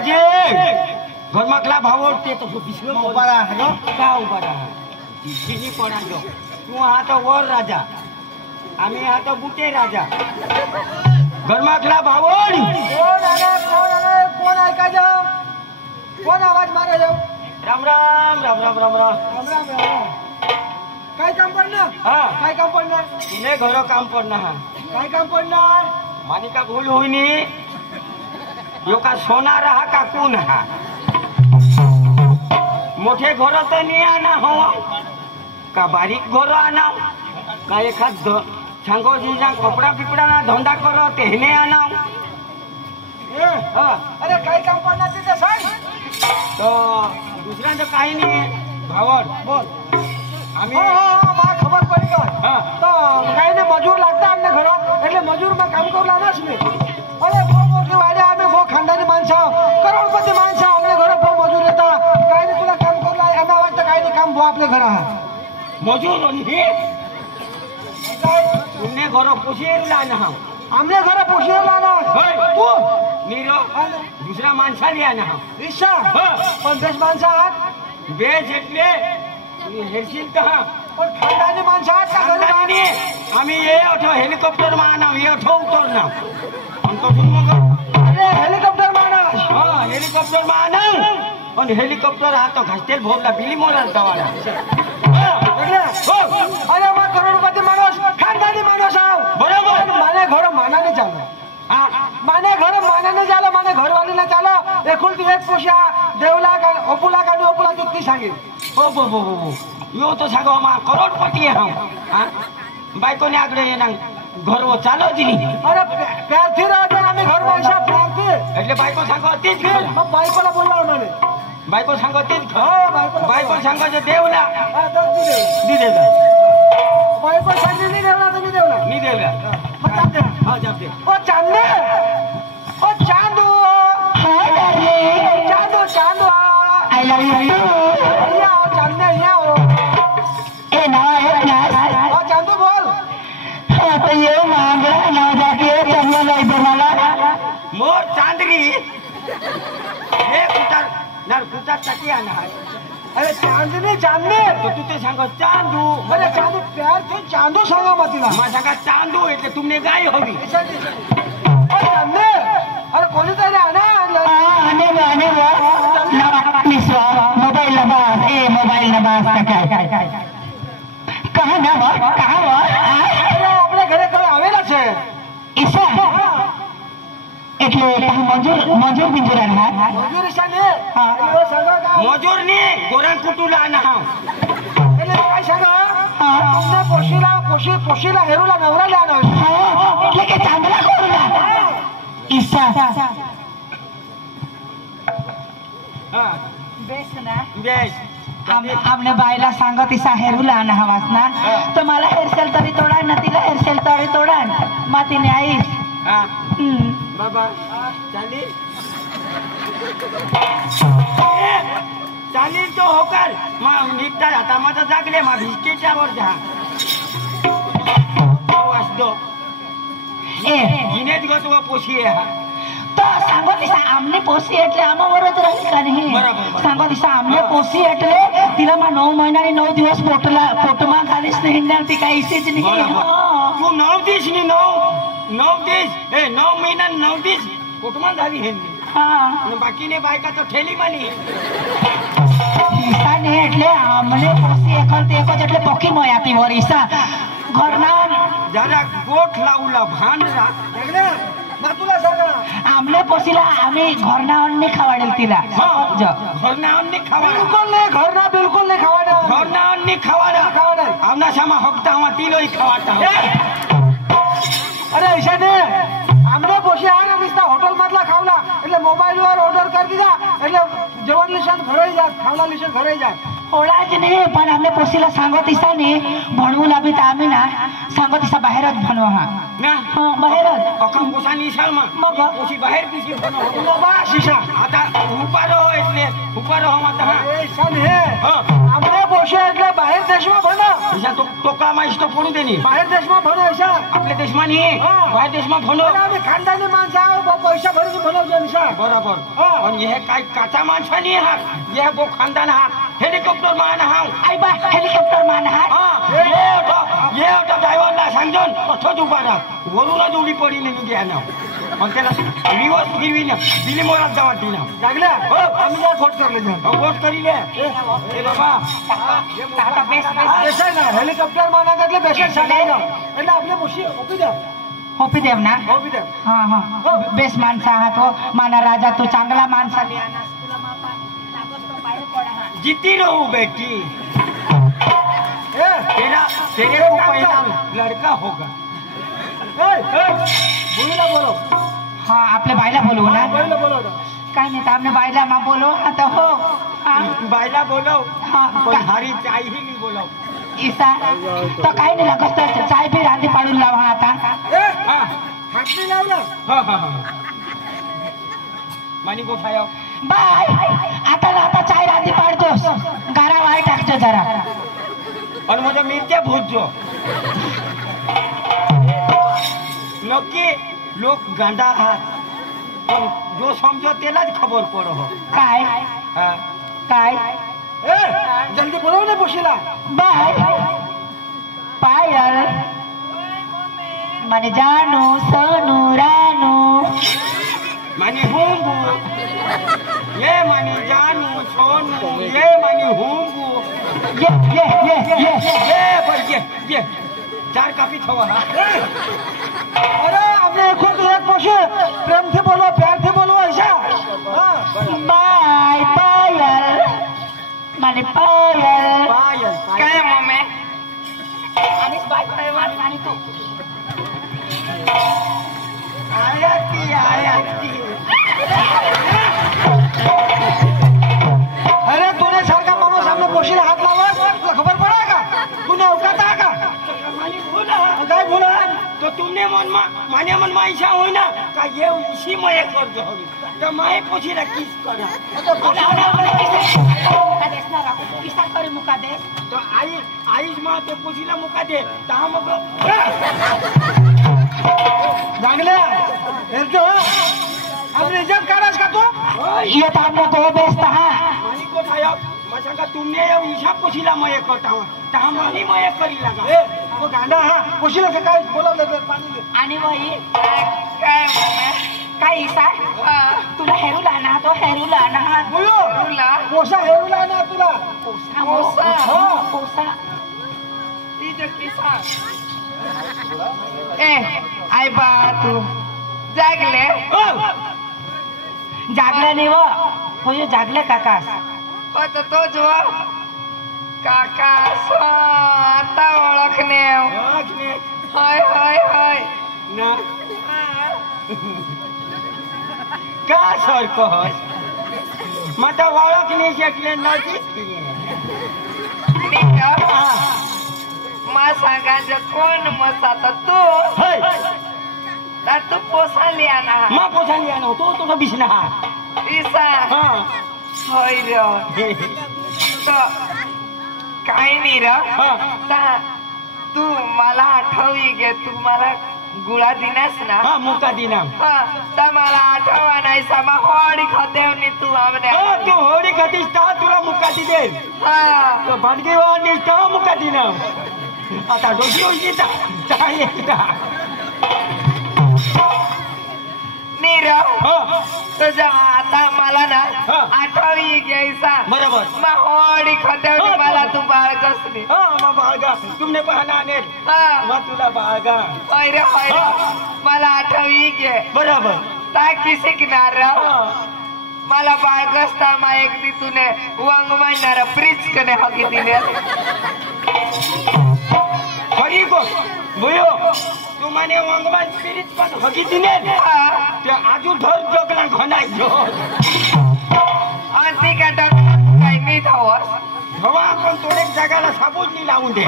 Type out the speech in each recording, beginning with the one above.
राजे घरमातला भाव ते तो पिशवी उभा राहा का उभा राहा दिशेने पडा जो तू हा तो वर राजा आम्ही हा तो बुटे राजा घरमातला भावड कोण ऐकायचं कोण आवाज मारे राम राम राम राम राम राम राम राम राम काय काम पडणार हा काय काम पडणार तिने घर काम पडणार काय काम पडणार मानिका भूल होईनी यो का सोना रहा का कोण हा मोठे घर तर नाही आणा हो का बारीक घर आणा का एखाद सांगो जी कपडा बिपडा ना धंदा करो तेने आणा अरे काय काम पडणार ते सांग तो दुसऱ्यांचं काही नाही भावड बोल आम्ही मला खबर पड़ी का तो काही ने मजूर लागता आमने घरात એટલે मजूर માં કામ કરું લાના છે અરે બહુ મોટી વાડે અમે બહુ ખાનદાની માણસ કરોડપતિ માણસ અમને ઘરે બહુ મજૂર હતા काही ने तुला काम करू लाय आम्हा वाटतं काही ने काम बो आपले घर मजूर नाही तुमने घर पोषेला ना आमने घर पोषेला लाना तू नीरो दुसरा माणसाली आणा ईशा पण बेस माणस आहात बेस એટલે हेरशील का पण खानदानी माणस आहात का खानदानी आम्ही ये अठो हेलिकॉप्टर मा आणा ये अठो उतरना हमको मग अरे हेलिकॉप्टर मा आणा हां हेलिकॉप्टर मा आणा आणि हेलिकॉप्टर हा तो घासतेल भोगला बिली मोरा दवाला अरे मग करोडपती माणूस खानदानी माणूस आहो बरोबर माने घर मानाने चाललं माने घर मानाने झालं माने घरवालीला चालं एकुलती एक पोषा देवला का ओपुला का ओपुला तितकी सांगेल हो हो हो हो यो तो सांगो मा करोडपती आहे हा बायकोने आगडे येना घर वो चालो दिली अरे प्यारથી राहतो आम्ही घर माणसा प्यारથી એટલે बायको सांगो तेच मग बायकोला बोलणार म्हणे बायको सांगो तेच बायको सांगो जे देवला दी देवला बायको सांगली नाही देवला तुम्ही देवला नी देवला मग जाते हां जाते ओ चांदे ओ Chandu hi darling Chandu Chandu I love you या ओ चांदे या ओ ए ना ओ चांदू बोल तो ये मांग ना जाके चांदू नाही बनाला मोर चांदरी हे कुटार नार कुटार टाकी आणा अरे चांदनी चांदनी तो तू ते सांगो चांदू अरे चांदू प्यारથી चांदू सांगा मतीला मा सांगा चांदू એટલે तुमने गाय हवी ओ चांदे अरे कोणीतरी आणा आने निस्वा मोबाईल नंबर ए मोबाईल नंबर काय कहा ना कहा अरे आपल्या घरे कधी आवेला છે ઈસા એટલે મજૂર બિંજુર आणणार મજૂર ઈસા ને હા सांगा का मजूर नी गोरा कुटूला आणा એટલે काय सांगा तुमने पोशीला हेरूला नवराला आणा એટલે કે ચાंदला कोरला ईसा हां बेस ना बेस आमने बायला सांगत इसा हेरूला आणा हवास ना तर मला हेरसेल तरी तोडा ना तिला हेरसेल तरी तोडा मातीने आईस हां बाबा चाली चाली तो होकर मा निघता आता माझा जागले मा बिस्किटावर जा वास दो ए जिनेच गो तो पोशी आहे તો सांगो दिसा आमने पोसी એટલે આમાવરત રહી का नाही बरोबर सांगो दिसा आमने पोसी એટલે तिला मा 9 महिना आणि 9 दिवस पोटमा घालीस नाही हिंडणार ती काही इसेच नाही तू 9 दिवस नी 9 दिवस ए 9 महिना 9 दिवस पोटमा घाली हिंडली हां आणि बाकीने बायका तो ठेली माली ઈસા ને એટલે આમને પોસી એકલતે એક જ એટલે પકી મોયાતી વર ઈસા ઘરના जरा गोठ लावला भांडरा देखना मग तुला सांगा आमने पोसीला आम्ही घरना अन्न खावाडेल तिला घरना अन्न खावा बिलकुल नाही खावाडा घरना अन्न खावाडा आमना सामा हकता हवा तिलोई खावाता अरे ऐसा ने आमने पोशी आहे ना नुसता होटल मधला खावला એટલે मोबाईल वर ऑर्डर कर दिला એટલે जेवण लिशन घरे जा खावला लिशन घरे जा ओळाच नाही पण आमने पोसीला सांगत इसा ने भणवूला बी आम्ही ना सांगत इसा बाहेरच भणवा हा ना हां बाहेरच अका पोसानी शर्मा मग पोशी बाहेर पिशी भणो बाबा शिशा आता उपारो એટલે उपारो हम आता ऐसा ने आमने पोशी એટલે बाहेर देशમાં ભણો हिच्या तो टोकळा माहिती तो पडू दे नी बाहेर देशमा भरो ऐसा आपल्या देशमा नी बाहेर देशमा फोनो आम्ही खानदानी माणसं आहो पैसा भरून बनवतो निशा बरोबर आणि हे काय काचा माणसा नी हा हे बो खानदान हा हेलिकॉप्टर मान हा आई बा हेलिकॉप्टर मान हा ये होता ड्रायव्हरला सांगजोन असंच उभा राहा वरूनच उडी पडी नाही घ्या ना मग त्याला रिवर्स फिरवी ना दिली मोरात जावा ती ना लागला हो आम्ही काय फोट करले वोट करीले ए बाबा काका बेस ना हेलिकॉप्टर माना करले बेशक सांगाय ना એટલે આપણે પૂછી ઓપી દે होपी देव ना ઓપી દે हा हा बेस माणसा आहात हो माना राजा तू चांगला माणसा लिहाना तुला मापा लागत तो बाहेर पडा हा जीती रहू बेटी ए तेरे को पहला लड़का होगा बुईला बोलो हा आपल्या बाईला बोलवू ना बुईला बोलो काय नाही तर आपल्या बाईला मा बोलो आता हो बायला बोलव हा पण हारी चाय ही नाही बोलव ईसा तो काय नाही लागत तर चाय बी रांधी पाडून लावा आता ए हा हातली लावला हा मानी को खायो बाय आता ना आता चाय रांधी पाडतोस गारा वाय टाकतो जरा और मुझे मिरच्या भूजो नक्की लोक गांडा आहात पण जो समजो त्यालाच खबर पडो हो काय हा काय ए जल्दी बोलव ना पोशीला बाय पायल माने जानू सोनू रानू मानी हुंगू ये मानी जानू सोनू ये मानी हुंगू ये चार काफी थवा हा अरे हमने खुद एक पोशी प्रेम से बोलो प्यार से बोलो ऐसा बाय पायल माने पायल पायल काय मम्मी आणि बाय पायल आणि तू आयाती अरे तूने सारखा माणूस हमने पोशीला हात लावा तुला खबर पडा का तूने अवकात आहे का मानी बोला काय बोला तो तुमने माने मन में ऐसा हुई ना का ये इसी में एक कर जो होगी तो माए पूछी ना किस करा किसा करे मुका दे तो आई माँ तो पूछी ना मुका दे तो हम चांगल्या हेरतो हमने इज्जत काढास का तू ये तो हमने को बेचता है मानी को खाया मसाका तुमने ये ईशा पूछी ला मैं एक करता हूँ तो हम मानी मैं एक करी लगा ए वो गांडा हा पोशीला से काय बोलवलं पाणी दे आणि वही काय काय ईसा तुला हेरू लाना तो हेरू लाना बोलो पोसा हेरूला ना तुला पोसा पोसा ए आई बा तू जागले जागले नाही व हो ये जागले काकास हो तो जो काका आता ओळखणे हाय हाय हाय ना का सर कहस मटा वाळक नाही शकले नजीक मा सांगायचं कोण मसात तू तर तू पोसाली आणा माँ पोछा लिया ना तो बिछना ईसा हाँ होय रे तो काही नाही रे हाँ तू मला आठवली गे तू मला गुळा दिनास ना हाँ मुका दिना तर मला आठवा नाही समा होडी खातेवनी तू आमने तू होडी खातीस ता तुला मुका दी दे तो भांडगी वाणी ता मुका दिना आता डोशी होई ता येता नीर तुझ्या आता मला ना आठवी घ्यायचा बरोबर मग होडी खातेवनी मला तू बाळगसली हाँ माँ बाळगा तुमने बहाना ने माँ तुला बाळगा होय रे मला आठवी घे बरोबर ता किसी किनार मला बाळगसता मा एक दी तुने वांग मारणार प्रीच कने हकी दिले खरी को बुयो तू माने वांगमान स्पिरिट पण हगी दिने ते आजू धर जगला घनाई जो आंटी का काय नाही धावस हवा पण थोडे जगाला साबून नी लावून दे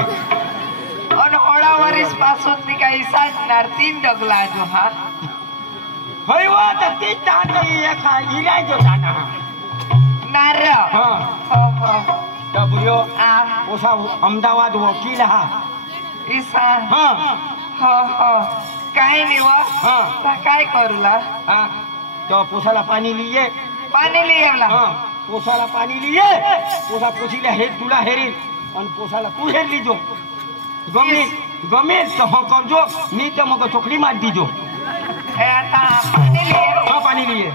और होडा वरिस पासून ती काही साजणार 3 डगला जो हा होय वा तर ती तांदळी एका हिराय जो जाना नार हां हो हो तो बुढ़ियो आ पोसा अहमदाबाद वकील हा इसा हाँ हो हो काय नाही वा हाँ काय करूला हाँ तो पोसाला पाणी लिए पाणी लिहिला हाँ पोसाला पाणी लिए पोसा पोसीला हे तुला हेरील आणि पोसाला तू हेरली जो गमे तो हो करजो नी तो मग चोकडी मार दीजो ए आता पाणी लिहि हाँ पाणी लिए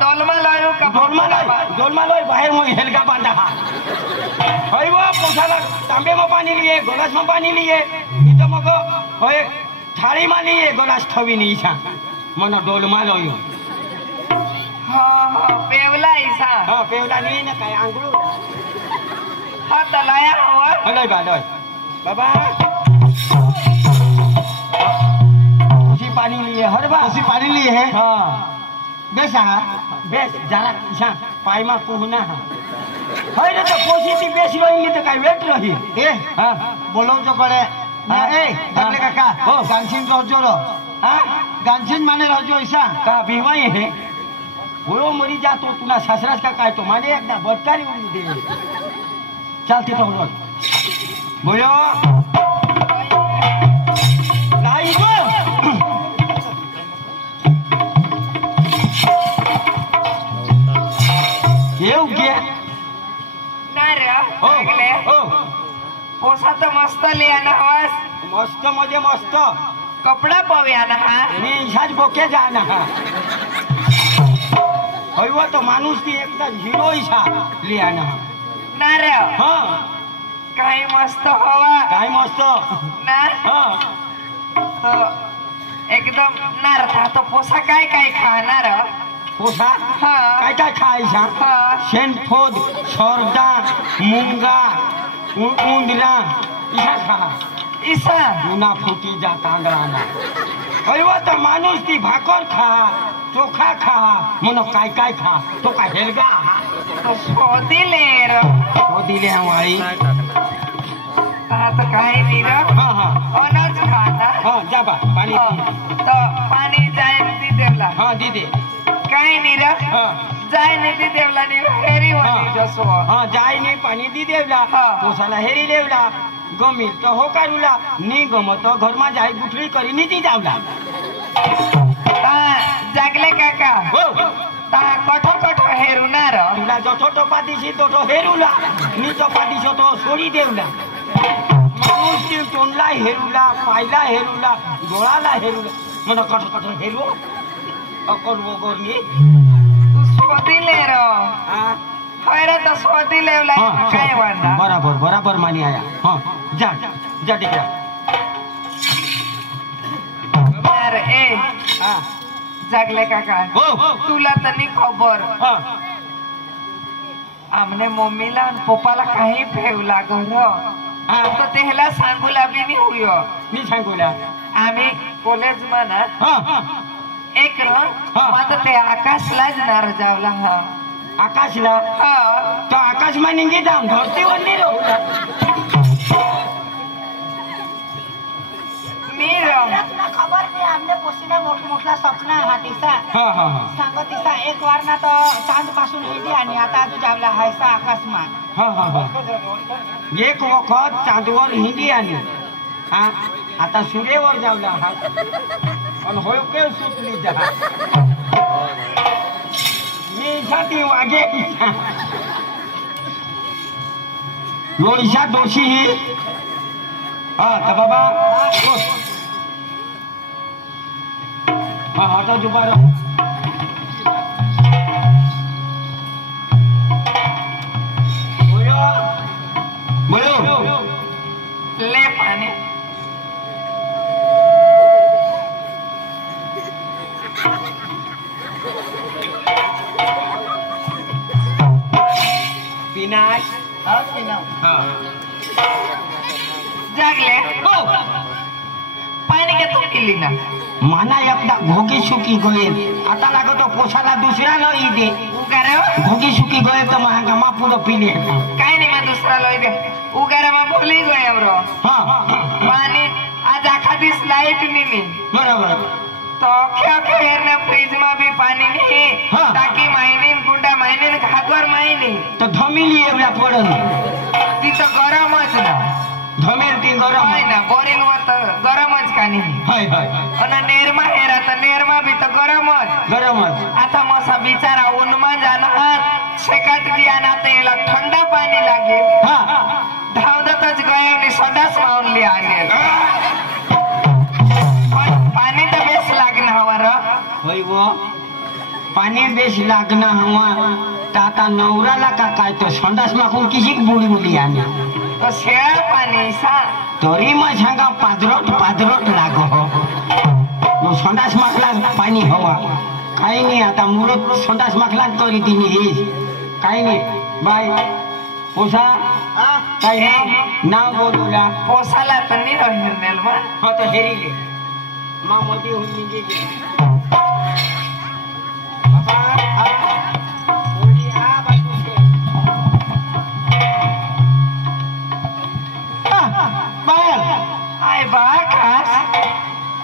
डोलमा लायो का डोलमा लोय बाहेर मग हेलगा बांधा हा हई वो पोसाला तांबे में पानी लिए गलास में पानी लिए नी तो मग होय थाळी में लिए गलास ठवी नी ईसा मन डोलमा लोयो हो हो पेवला इसा हाँ पेवला नहीं ना काय आंगळू हा तलाया हवा हलोय बालोय बाबा उसी पानी लिए हर बार उसी पानी लिए है हाँ बेसा बेस जरा ईसा पाई में कुहना हा हई रे तो कोसी ती बेस रही तो काय वेट रही ए हाँ बोलो जो करे ना हाँ। ए तबले काका हो। गांछिन रोजो रो हाँ गांछिन माने रोजो ऐसा का बीमाई है वो मरी जा तो तुला सासरास का काय तो माने एकदा बदकारी उडी दे चलते तो बोल बोलो लाई गो येऊ गे नाही रे हो ऐकले हो पोसा तर मस्त लिया ना हवास मस्त म्हणजे मस्त कपडा पाहूया ना हा मी इशाच बोके जाना हा हईवा तो माणूस ती एकदा हिरो इशा लिया ना नाही रे हाँ काही मस्त हवा काय मस्त ना हाँ तो एकदम नार था तो पोसा काय काय खाणार पोसा हाँ काय काय खायचा हाँ शेणफोद शोरदा मुंगा उंदरा इसा खा इसा उन्हा फुटी जा तांदळाना हईवा तो माणूस ती भाकर खा चोखा खा म्हणून काय काय खा तो काय हेलगा हा तो शोधी ले र तो दिले हमारी हा तो काही नाही र हाँ हाँ अनाज खाना हाँ जा बा पानी पी तो पाणी जाय ती देवला हाँ दीदी काही नाही र हाँ जाय नाही ती देवला नाही हेरी हाँ होती जसो हाँ जाय नहीं पानी दी देवला हाँ। पोसाला हेरी देवला गमी तो हो काढूला नी गम तो घर में जाय गुठली करी नी ती जावला ता जागले काका हो ता कठो कठो हेरुनार तुला जठो तो पातीशी तो तो हेरुला नी तो पातीशो तो सोडी देवला माणूस ती तोंडला हेरुला पायला हेरुला डोळाला हेरुला म्हणून कठो कठो हेरू अकोर वगोर नी तू शोधी ले र हाँ हैरा तो शोधी लेवला हाँ, काय वंदा बराबर बराबर मानी आया हाँ जा जा दिखा यार ए हाँ जागले काका हो तुला तनी खबर हाँ आमने मम्मीला आणि पप्पाला काही फेवला घर हाँ तो तेहला सांगूला बी नाही हुयो मी सांगूला आम्ही कॉलेज मना हाँ एक र हाँ। मात्र ते आकाशलाच नार जावला हा आकाशला हा तो आकाश में निंगी दाम धरती वरनी रहूला मी र तुला खबर नाही आमने पोसीना मोठला स्वप्न हा तिचा हाँ हाँ हाँ सांगो तिचा एक वार ना तो चांद पासून हिंदी आणि आता तू जावला हायसा आकाशमा हाँ हाँ हाँ एक वखत चांदवर हिंदी आली हाँ आता सूर्यवर जावला हा आणि होय के सुटली जा मी साठी वागे लोईशा दोषी ही हाँ तो बाबा हाँ हाँ तो जुबारा बोलो ले पाणी पिनाश हाँ पिना हाँ जागले हो पाणी के तू केली ना माना एकदा घोगी सुकी गए आता लागो तो पोसाला दुसरा लई दे उगारे घोगी सुकी गए तो महागमा पूरा पीले काय नाही मग दुसरा लोय दे उगारे मग बोली गो एवढं हाँ पाणी आज आखा दिस लाईट नाही बराबर तो अख्या अख्या हेरने फ्रीज में भी पानी नहीं हाँ। ताकि महीने गुंडा महीने हाथवर महीने नाही तो धमिली एवढा पडन ती तर गरमच ना धमेल ती गरम आहे ना बोरिंग वर तर गरमच का नाही हाय हाय आणि नेरमा हेरा तर नेरमा बी तर गरमच गरमच आता मसा बिचारा उन्मा जाणार शेकाट दिया तर याला थंड पाणी लागेल हा धावतच गयाने संडास मावली आणेल पण पाणी तर बेस लागणं हवा र होय व पाणी बेस लागणं हवा तर आता नवराला का काय तो संडास मागून किशीक बुडी बुडी आणे तो शेळा पाणी सा तरी मग सांगा पादरोट लागो मग संडास मागला पाणी हवा काही नाही आता मुलं संडास मागला तरी तिने हे काही नाही बाय पोसा काय नाव बोलूला पोसाला तर नाही राहिल बा हो तो हेरीले मा मोदी होऊन निघे आय बा खास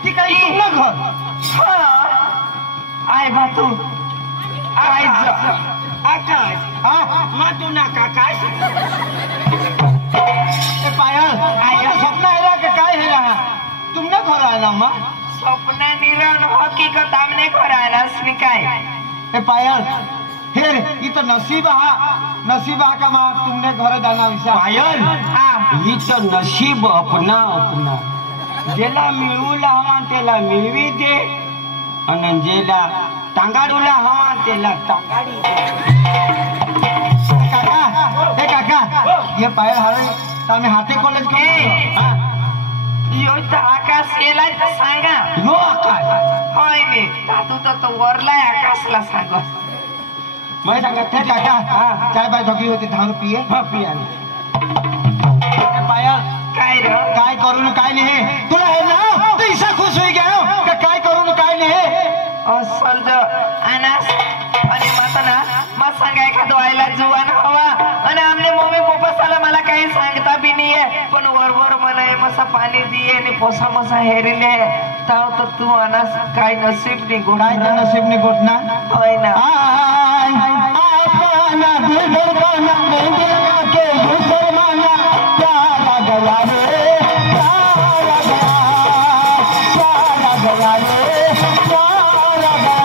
ती काही तुला घर आय बा तू आय आकाश मा तू ना काकाश पायल आया सपना आया का काय है रहा तुमने घर आया मा स्वप्न निरण हकीकत आमने करायलास नि काय ए पायल हेर ये तो नसीब का मा तुमने घर जाना विषय पायल ही तर नशीब अपना ज्याला मिळवूला हवा त्याला मिळवी दे आणि ज्याला टांगाडूला हवा त्याला टांगाडी काका ये पायल हारे आम्ही हाते कॉलेज यो तर आकाश केलाय तर सांगा यो आकाश होय ने दादू तर वरलाय आकाशला सांग मैं सांगत हे काका चाय बाय धोकी होती 10 रुपये हा पिया पायल काय र काय करून काय नाही तुला हे ना तू इसा खुश होई गया का काय करून काय नाही असल जो अनास आणि माता ना मग सांगा एखादं व्हायला जुवान हवा आणि आमने मम्मी पप्पा साला मला काही सांगता बी नाहीये पण वरवर मला मसा पाणी दिये आणि पोसा मसा हेरिले तर तू अनास काय नसीब नि काय तर नसीब नि गोठना होय ना आपना दिल का नाम दिल के मुसलमाना प्यारा गया रे प्यारा गया रे प्यारा गया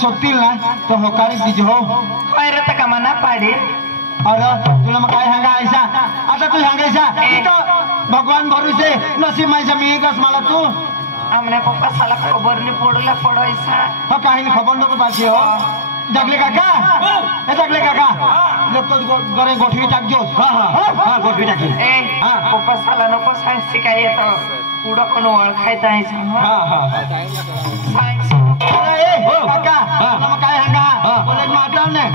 सोडतील ना तो होकारी दीजिए हो पैरत का मना पाडे अरे तुला मग काय सांगा ऐसा आता तू सांगायचा भगवान भरोसे नसीब माझ्या मी एकच मला तू आमने पप्पा साला खबर नाही पडला पडायचा हो काही खबर नको पाहिजे हो जगले काका हे जगले काका लोक गरे गोठवी टाकजो हा गोठवी टाकी ए पप्पा साला नको सांगते काय येतं पुढं कोण ओळखायचं आहे काका मग काय सांगा कॉलेज मा आठवण नाही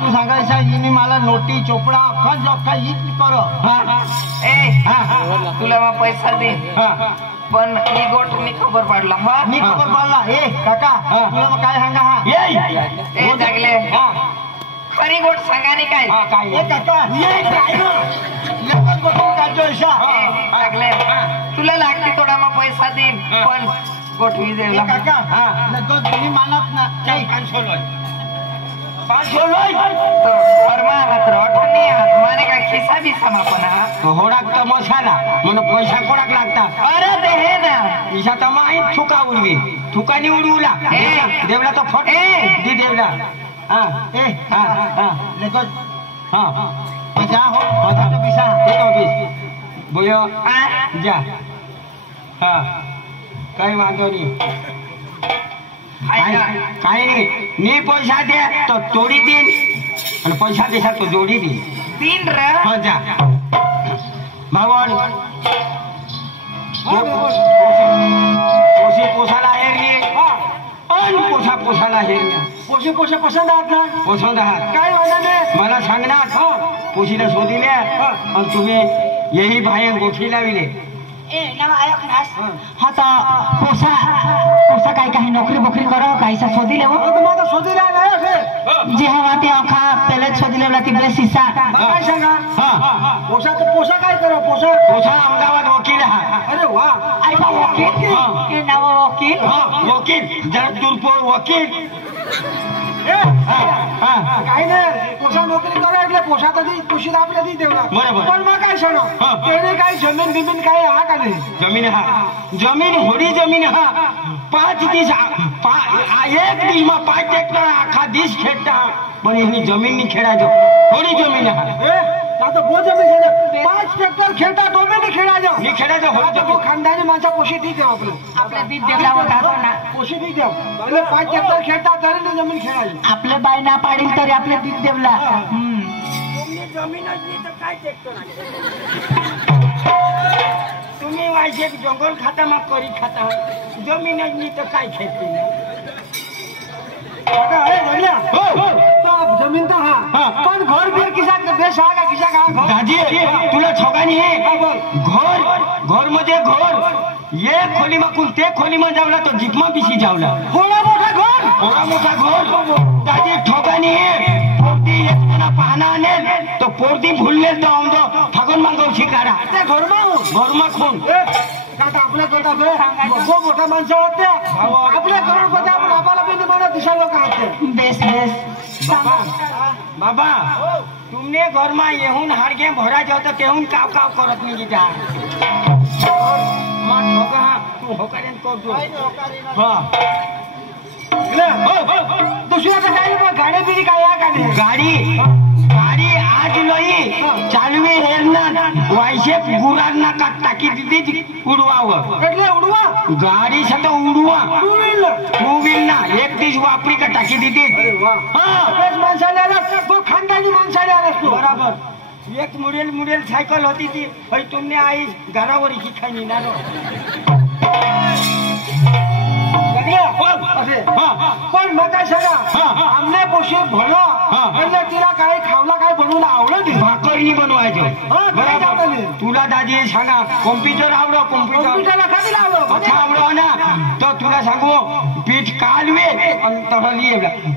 तू सांगायचा हिने मला नोटी चोपडा अख्खा जॉबका हीच कर ए तुला मग पैसा दे पण ही गोठ मी खबर पडला हा मी खबर पडला ए काका तुला मग काय सांगा हा ए जगले खरी गोठ सांगा नाही काय ए काका एकच गोठून काढतो ऐसा जगले तुला लागते थोडा मग पैसा देईन पण गोठवी देऊ काका लगत तुम्ही मानत ना काही 500 तो फरमा हात रोठनी काम आपण हा होडाक तर मसाला म्हणून पैसा कोणाक लागता अरे ते हे ना इशा तर माहीत थुका उडवी थुकानी उडवला देवला तो फट दी देवला हा हा हा लेको हा जा हो हजार पैसा एक ऑफिस बोयो जा हा काही वांधो नाही काही नी पैसा दे तो तोडी देईन आणि पैसा देसा तो जोडी देईन तीन र हो जा भावन पोशी पोसाला हेरली पण पोसाला हेरल्या पोषे पोषे पसंत आहात ना पसंत आहात काय वादा नाही मला सांगणार पोशीला शोधिले आणि तुम्ही यही भाई गोठी लाविले हा तर पोसा काय काही नोकरी बोकरी करो काहीसा शोधी लेवो तुम्हाला शोधिला नाही असे जे हवा ते अखा पहिले शोधी लेवला ती बेसिसा काय सांगा हा पोषा काय करा पोषा पोसा अहमदाबाद वकील आहात अरे वा ऐका वकील के नाव वकील वकील जरा दुर्पो वकील काही नाही पोषा नोकरी करा એટલે पोषा कधी पोशी आपल्या दी देवला बरोबर. पण मग काय सांगा त्याने काही जमीन बिमीन काय हा का नाही जमीन हा जमीन होडी जमीन हा 5 दिस एक दिस में 5 ट्रॅक्टर आखा दिस खेळता पण ही जमीन नहीं खेळायचो होडी जमीन हा आता बो जमीन खेळा 5 ट्रॅक्टर खेळता तो बी नाही खेळायचो नहीं खेळायचो होडी आता जमीन खानदानी माणसा पोशी दी देव आपलं आपल्या बीत देवला होता ना पोशी दी देव એટલે 5 ट्रॅक्टर खेळता तरी नाही जमीन खेळायची आपले बाय ना पाडील तरी आपल्या बीत देवला जमीनच नाही तर काय ट्रॅक्टर तुम्ही वायशे जंगल खाता मग करी खाता जमीनच नाही तर काय खेती काका हे बढिया तो जमीन तो हाँ. हा पण घर बीर किसा बेस हा का किसा का घर दाजी तुला छोगानी है घर मध्ये घर ये खोली माकून ते खोली मध्ये जावला तो जिपमा बिशी जावला थोडा मोठा घर एवढा मोठा घर दादी ठोकानी है पोरदी एक जना पाहना आने तो पोरदी भूलले तो आमदो फागुन मांगव शिकारा ते घर घरमा खून काका आपल्या करता बे खूप मोठा माणसं होते आपल्या करोडपती आपण आपल्याला पण मला दिशा लोक आहात बेस बेस बाबा बाबा तुमने घर में येहून हारगे भरा जाओ तो केहून काव काव करत नहीं जा मत होगा तू होकरेन कर दो हां दुसऱ्याचं काही मग गाडी बिडी काय या का नाही गाड़ी गाड़ी आज लई चालवे हेरना वायशे गुरांना का टाकी दीदी उडवावं એટલે उडवा गाड़ी से तो उडवा टू व्हीलर टू व्हील ना एक दिस वापरी का टाकी दीदी अरे वा हाँ बेस माणसाला आलास तो खानदानी माणसाला आलास तू बराबर एक मुडेल सायकल होती ती भाई तुमने आई घरावर ही खाई ना पण मग काय सांगा आमने पोषे भरला એટલે तिला काय खावला काय बनवला आवडत भाकरनी बनवायचो बरोबर तुला दादी सांगा कॉम्प्युटर आवडो कॉम्प्युटरला कधी लावलं अच्छा आवडो ना तर तुला सांगू पीठ कालवे आणि तहली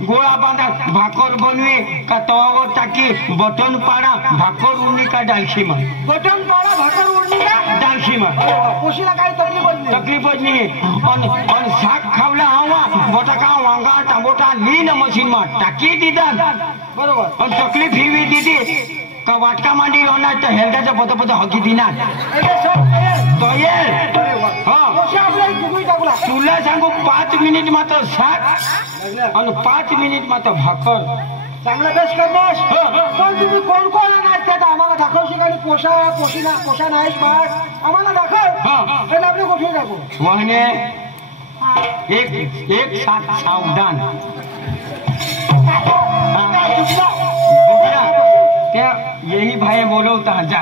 गोळा बांधा भाकर बनवे का तवावर टाकी बटन पाडा भाकर उडली का डालशी मग बटन पाडा भाकर उडली का डालशी मग पोशीला काही तकलीफच नाही आणि शाक खावला हवा बटाका वांगा टमाटा लीन मशीन में टाकी दीदा बरोबर और तकलीफ ही दीदी का वाटका मांडी होणार तर हेल्दाचा पता पता हकी दिना तो ये हाँ तुला सांगू 5 मिनिट मात्र शाक आणि 5 मिनिट मात्र भाकर चांगला बेस करणार पण तुम्ही कोण कोण नाचतात आम्हाला दाखवशी आणि पोषा नाहीच मार आम्हाला दाखव त्याला आपली गोष्टी दाखव वहने एक साथ सावधान यही भाई बोलो जा